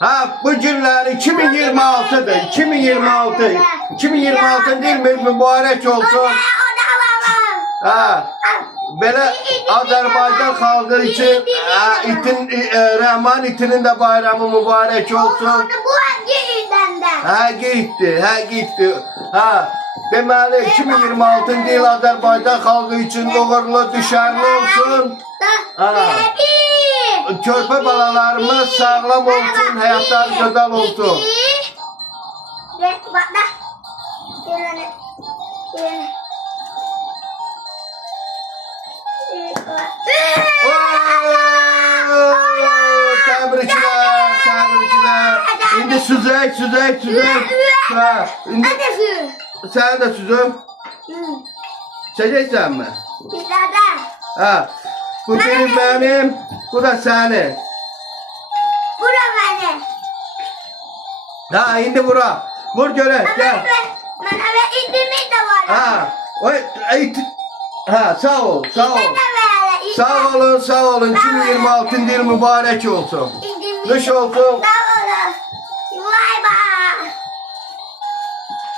Ha bu günler 2026'dır. 2026. 2026 değil mi? Mübarek olsun. Ha. Böyle Azerbaycan halkı için Rahman itinin de bayramı mübarek olsun. Bu hangi ilden de? Ha gitti. Ha. Deməli 2026 yıl Azerbaycan halkı için uğurlu düşərli olsun. Ha. Körpə balalarımız sağlam olsun, hayatlar güzel olsun. Bak da. Təbriklər. İndi süzək. Ha. İndi sen de süzüm. Çekeceksen mi? Ha. Bu benim, bu da senin. Bura benim. Ha indi bura. Vur göre gel. Ben eve indimi de var. Ha. Ha sağ ol. Sağ olun. 2026 yıl mübarek olsun. Kış olsun.